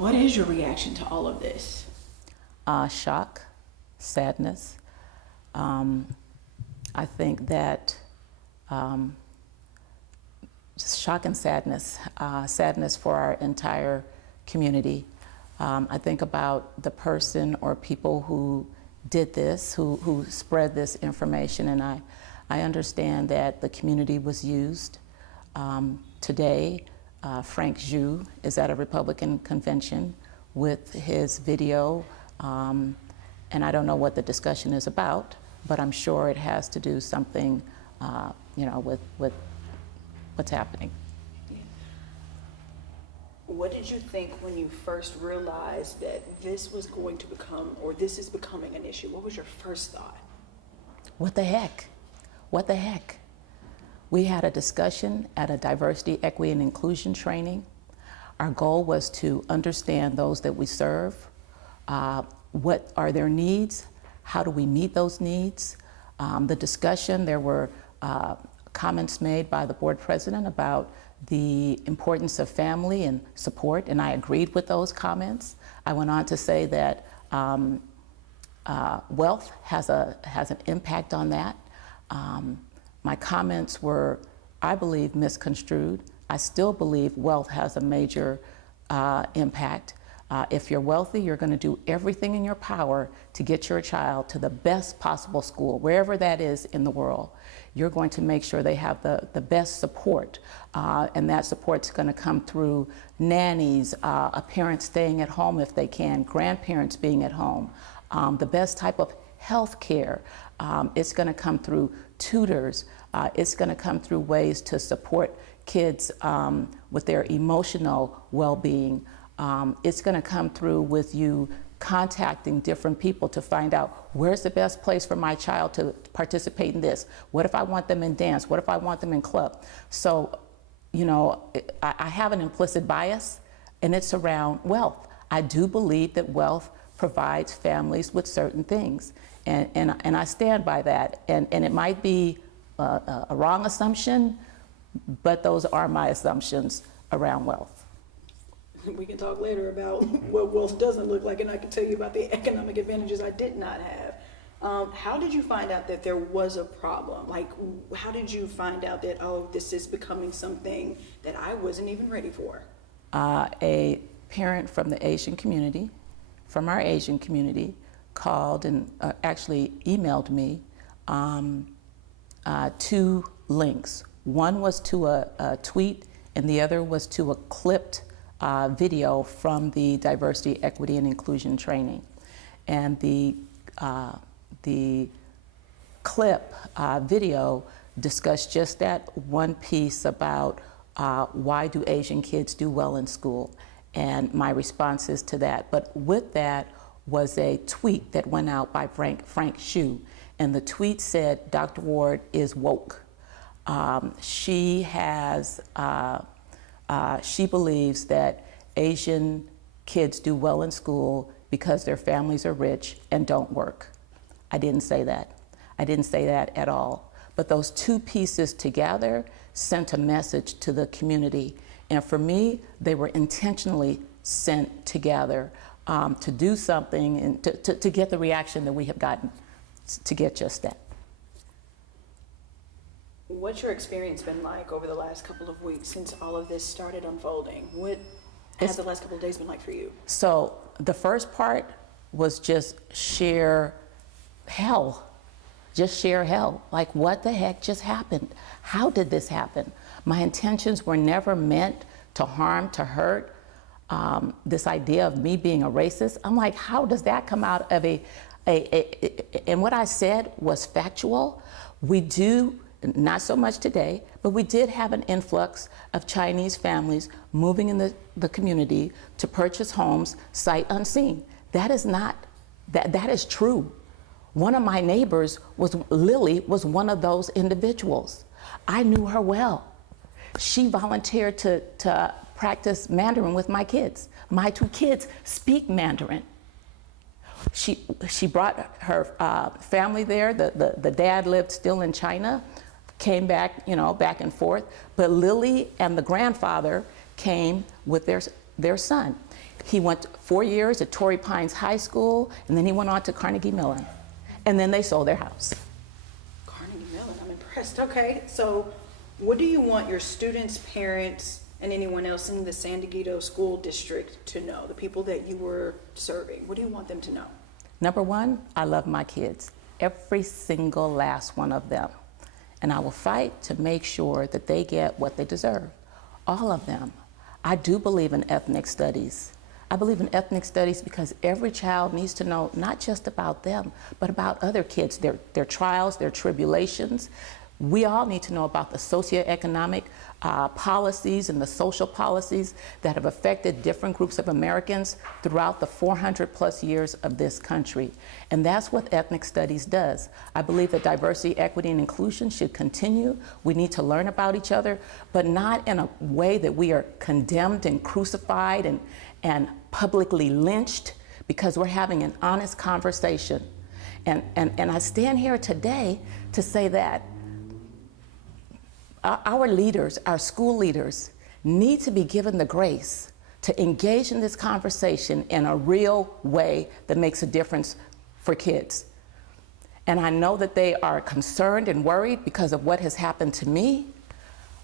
What is your reaction to all of this? Shock, sadness. I think that just shock and sadness, sadness for our entire community. I think about the person or people who did this, who spread this information, and I understand that the community was used. Today, Frank Zhu is at a Republican convention with his video, and I don't know what the discussion is about, but I'm sure it has to do something, with what's happening. What did you think when you first realized that this was going to become, or this is becoming an issue? What was your first thought? What the heck? What the heck? We had a discussion at a diversity, equity, and inclusion training. Our goal was to understand those that we serve. What are their needs? How do we meet those needs? The discussion, there were comments made by the board president about the importance of family and support, and I agreed with those comments. I went on to say that wealth has an impact on that. My comments were, I believe, misconstrued. I still believe wealth has a major impact. If you're wealthy, you're going to do everything in your power to get your child to the best possible school, wherever that is in the world. You're going to make sure they have the best support, and that support's going to come through nannies, a parent staying at home if they can, grandparents being at home, the best type of health care. It's going to come through tutors. It's going to come through ways to support kids with their emotional well-being. It's going to come through with you contacting different people to find out where's the best place for my child to participate in this. What if I want them in dance? What if I want them in club? So, I have an implicit bias, and it's around wealth. I do believe that wealth provides families with certain things, and I stand by that. And it might be a wrong assumption, but those are my assumptions around wealth. We can talk later about what wealth doesn't look like, and I can tell you about the economic advantages I did not have. How did you find out that there was a problem? Like, how did you find out that, oh, this is becoming something that I wasn't even ready for? A parent from the Asian community, from our Asian community, called and actually emailed me 2 links. One was to a tweet, and the other was to a clipped video from the diversity, equity, and inclusion training. And the clip video discussed just that one piece about why do Asian kids do well in school, and my responses to that. But with that was a tweet that went out by Frank Zhu, and the tweet said, Dr. Ward is woke. She believes that Asian kids do well in school because their families are rich and don't work. I didn't say that. I didn't say that at all. But those 2 pieces together sent a message to the community. And for me, they were intentionally sent together to do something and to get the reaction that we have gotten, to get just that. What's your experience been like over the last couple of weeks since all of this started unfolding? What has the last couple of days been like for you? So the first part was just sheer hell. Just sheer hell. Like, what the heck just happened? How did this happen? My intentions were never meant to harm, to hurt. This idea of me being a racist, I'm like, how does that come out of and what I said was factual. We do, not so much today, but we did have an influx of Chinese families moving in the community to purchase homes sight unseen. That is not, that is true. One of my neighbors Lily was one of those individuals. I knew her well. She volunteered to practice Mandarin with my kids. My 2 kids speak Mandarin. She brought her family there. The dad lived still in China, came back, back and forth. But Lily and the grandfather came with their son. He went 4 years at Torrey Pines High School, and then he went on to Carnegie Mellon. And then they sold their house. Carnegie Mellon, I'm impressed. Okay, so what do you want your students, parents, and anyone else in the San Dieguito School District to know, the people that you were serving? What do you want them to know? Number one, I love my kids, every single last one of them. And I will fight to make sure that they get what they deserve, all of them. I do believe in ethnic studies. I believe in ethnic studies because every child needs to know not just about them, but about other kids, their trials, their tribulations. We all need to know about the socioeconomic policies and the social policies that have affected different groups of Americans throughout the 400+ years of this country. And that's what ethnic studies does. I believe that diversity, equity, and inclusion should continue. We need to learn about each other, but not in a way that we are condemned and crucified and publicly lynched, because we're having an honest conversation. And I stand here today to say that our leaders, our school leaders, need to be given the grace to engage in this conversation in a real way that makes a difference for kids. And I know that they are concerned and worried because of what has happened to me,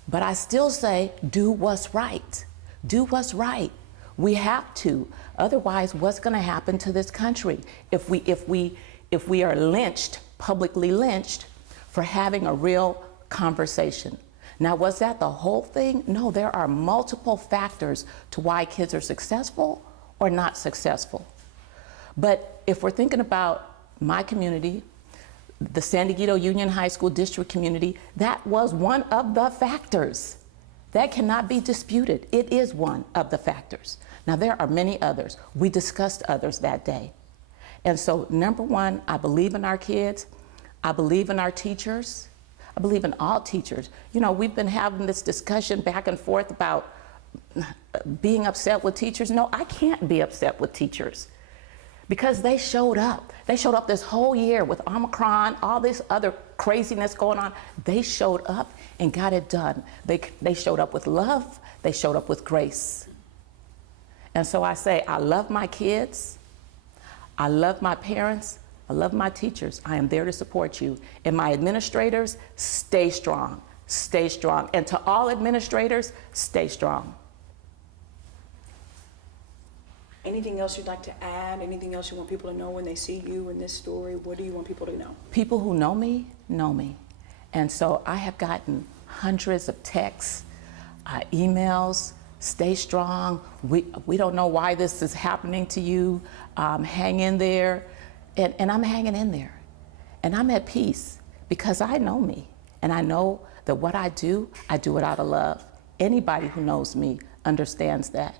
but I still say, do what's right. Do what's right. We have to. Otherwise, what's going to happen to this country if we are lynched, publicly lynched, for having a real conversation? Now, was that the whole thing? No, there are multiple factors to why kids are successful or not successful. But if we're thinking about my community, the San Dieguito Union High School District community, that was one of the factors. That cannot be disputed. It is one of the factors. Now, there are many others. We discussed others that day. And so, number one, I believe in our kids. I believe in our teachers. I believe in all teachers. You know, we've been having this discussion back and forth about being upset with teachers. No, I can't be upset with teachers because they showed up. They showed up this whole year with Omicron, all this other craziness going on. They showed up and got it done. They showed up with love. They showed up with grace. And so I say, I love my kids. I love my parents. I love my teachers. I am there to support you. And my administrators, stay strong. Stay strong. And to all administrators, stay strong. Anything else you'd like to add? Anything else you want people to know when they see you in this story? What do you want people to know? People who know me, know me. And so I have gotten hundreds of texts, emails. Stay strong. We don't know why this is happening to you. Hang in there. And I'm hanging in there. And I'm at peace because I know me. And I know that what I do it out of love. Anybody who knows me understands that.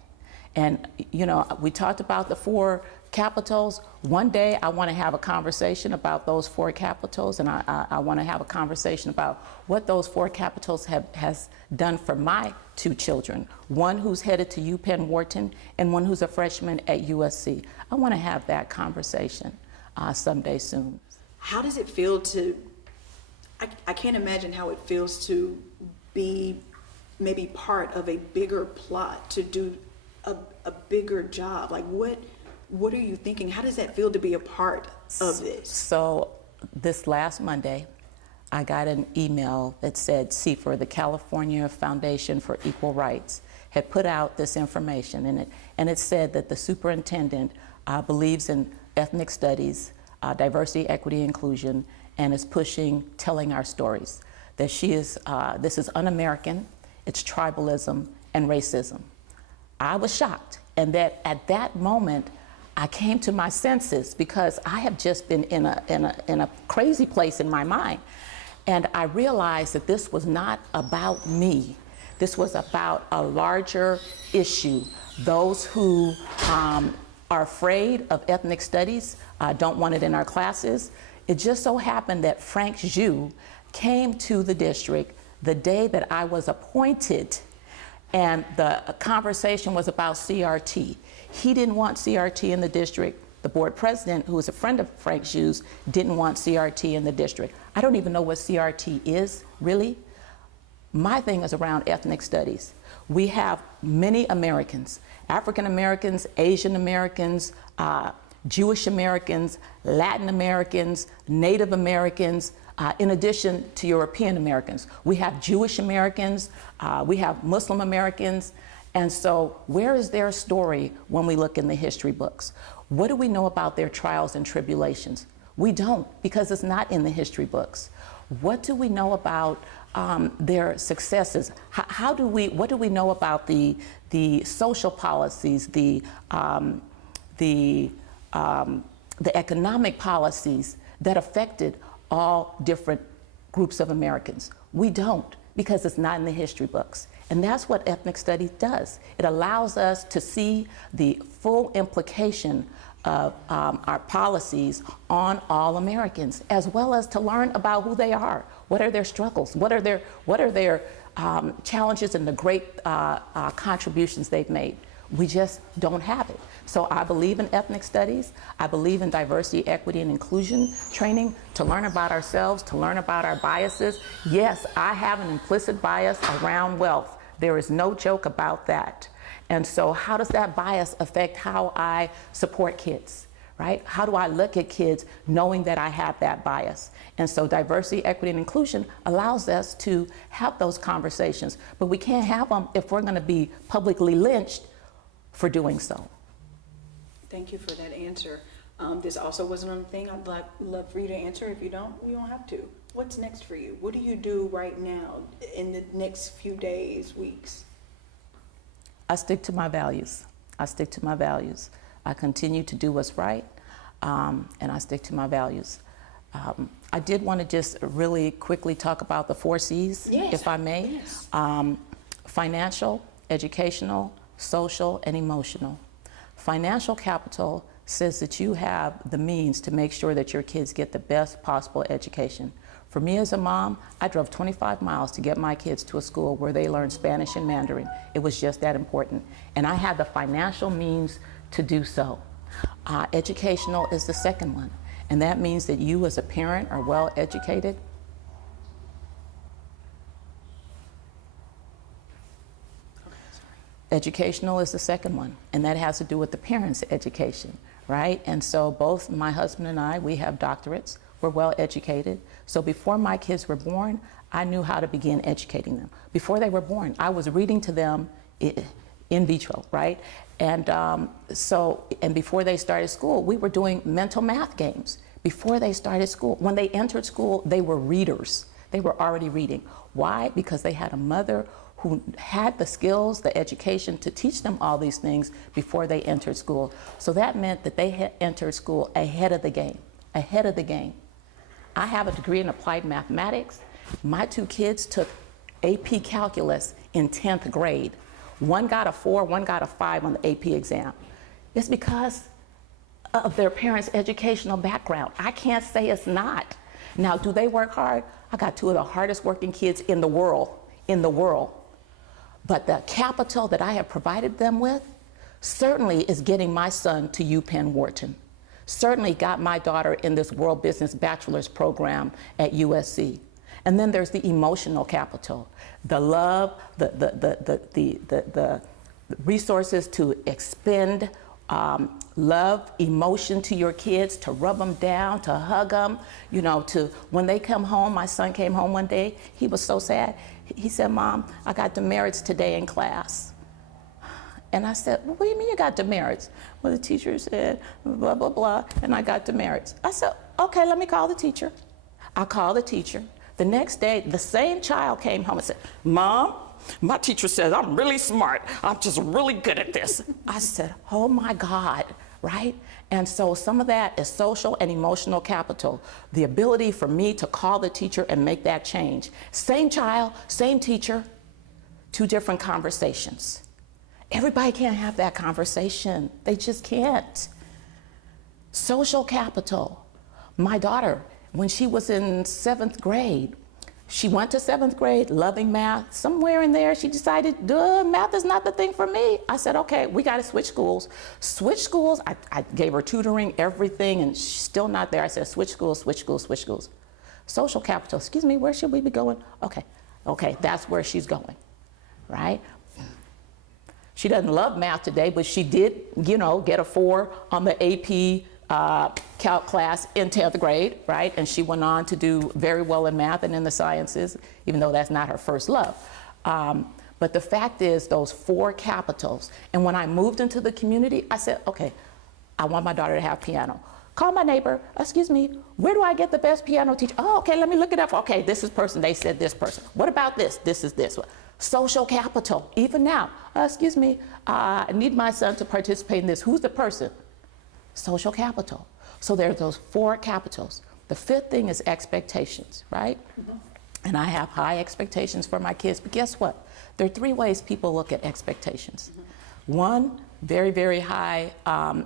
And, you know, we talked about the 4 capitals. One day I want to have a conversation about those 4 capitals, and I want to have a conversation about what those 4 capitals has done for my 2 children, one who's headed to UPenn Wharton and one who's a freshman at USC. I want to have that conversation someday soon. How does it feel to, I can't imagine how it feels to be maybe part of a bigger plot, to do a bigger job. Like what are you thinking? How does that feel to be a part of this? So this last Monday, I got an email that said CFER, the California Foundation for Equal Rights, had put out this information in it, and it said that the superintendent believes in ethnic studies, diversity, equity, inclusion, and is pushing telling our stories. That she is, this is un-American, it's tribalism and racism. I was shocked, and that at that moment, I came to my senses because I have just been in a crazy place in my mind. And I realized that this was not about me. This was about a larger issue. Those who are afraid of ethnic studies, don't want it in our classes. It just so happened that Frank Zhu came to the district the day that I was appointed, and the conversation was about CRT. He didn't want CRT in the district. The board president, who was a friend of Frank Zhu's, didn't want CRT in the district. I don't even know what CRT is, really. My thing is around ethnic studies. We have many Americans, African Americans, Asian Americans, Jewish Americans, Latin Americans, Native Americans, in addition to European Americans. We have Jewish Americans, we have Muslim Americans, and so where is their story when we look in the history books? What do we know about their trials and tribulations? We don't, because it's not in the history books. What do we know about their successes? What do we know about the social policies, the economic policies that affected all different groups of Americans? We don't, because it's not in the history books. And that's what ethnic studies does. It allows us to see the full implication of our policies on all Americans, as well as to learn about who they are. What are their struggles? What are their challenges and the great contributions they've made? We just don't have it. So I believe in ethnic studies. I believe in diversity, equity, and inclusion training to learn about ourselves, to learn about our biases. Yes, I have an implicit bias around wealth. There is no joke about that. And so how does that bias affect how I support kids, right? How do I look at kids knowing that I have that bias? And so diversity, equity, and inclusion allows us to have those conversations, but we can't have them if we're gonna be publicly lynched for doing so. Thank you for that answer. This also wasn't a thing I'd love for you to answer. If you don't have to. What's next for you? What do you do right now in the next few days, weeks? I stick to my values. I stick to my values. I continue to do what's right, and I stick to my values. I did want to just really quickly talk about the 4 C's, yes, if I may. Yes. Financial, educational, social, and emotional. Financial capital says that you have the means to make sure that your kids get the best possible education. For me as a mom, I drove 25 miles to get my kids to a school where they learn Spanish and Mandarin. It was just that important. And I had the financial means to do so. Educational is the second one. And that means that you as a parent are well educated. Educational is the second one, and that has to do with the parents' education, right? And so both my husband and I, we have doctorates, we're well educated. So before my kids were born, I knew how to begin educating them. Before they were born, I was reading to them in vitro, right? And before they started school, we were doing mental math games. Before they started school, when they entered school, they were readers. They were already reading. Why? Because they had a mother who had the skills, the education to teach them all these things before they entered school. So that meant that they had entered school ahead of the game, ahead of the game. I have a degree in applied mathematics. My 2 kids took AP calculus in 10th grade. One got a 4, one got a 5 on the AP exam. It's because of their parents' educational background. I can't say it's not. Now, do they work hard? I got 2 of the hardest working kids in the world, But the capital that I have provided them with certainly is getting my son to UPenn Wharton. Certainly got my daughter in this World Business Bachelor's program at USC. And then there's the emotional capital, the love, the resources to expend love, emotion to your kids, to rub them down, to hug them, you know, to when they come home. My son came home one day, he was so sad. He said, "Mom, I got demerits today in class." And I said, "Well, what do you mean you got demerits?" "Well, the teacher said blah, blah, blah, and I got demerits." I said, "Okay, let me call the teacher." I called the teacher. The next day, the same child came home and said, "Mom, my teacher says I'm really smart. I'm just really good at this." I said, "Oh my God," right? And so some of that is social and emotional capital. The ability for me to call the teacher and make that change. Same child, same teacher, 2 different conversations. Everybody can't have that conversation. They just can't. Social capital. My daughter, when she was in 7th grade, she went to 7th grade, loving math. Somewhere in there, she decided, math is not the thing for me. I said, okay, we got to switch schools. Switch schools. I gave her tutoring, everything, and she's still not there. I said, switch schools, switch schools, switch schools. Social capital. Excuse me, where should we be going? Okay, that's where she's going, right? She doesn't love math today, but she did, you know, get a 4 on the AP calc class in 10th grade, right? And she went on to do very well in math and in the sciences, even though that's not her first love. But the fact is, those 4 capitals, and when I moved into the community, I said, okay, I want my daughter to have piano. Call my neighbor, excuse me, where do I get the best piano teacher? Oh, okay, let me look it up. Okay, this is person, they said this person. What about this? This is this one. Social capital, even now. Excuse me, I need my son to participate in this. Who's the person? Social capital. So there's those 4 capitals. The 5th thing is expectations, right? Mm-hmm. And I have high expectations for my kids, but guess what? There are 3 ways people look at expectations. Mm-hmm. 1, very, very high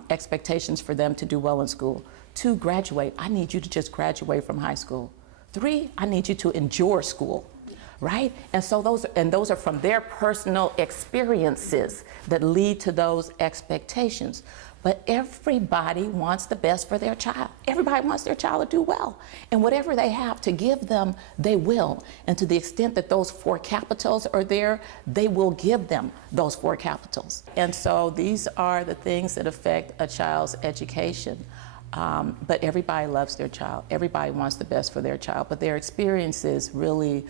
expectations for them to do well in school. 2, graduate. I need you to just graduate from high school. 3, I need you to endure school, right? And so those are from their personal experiences that lead to those expectations. But everybody wants the best for their child. Everybody wants their child to do well. And whatever they have to give them, they will. And to the extent that those 4 capitals are there, they will give them those 4 capitals. And so these are the things that affect a child's education. But everybody loves their child. Everybody wants the best for their child. But their experiences really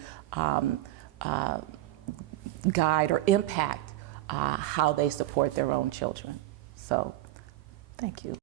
guide or impact how they support their own children. So. Thank you.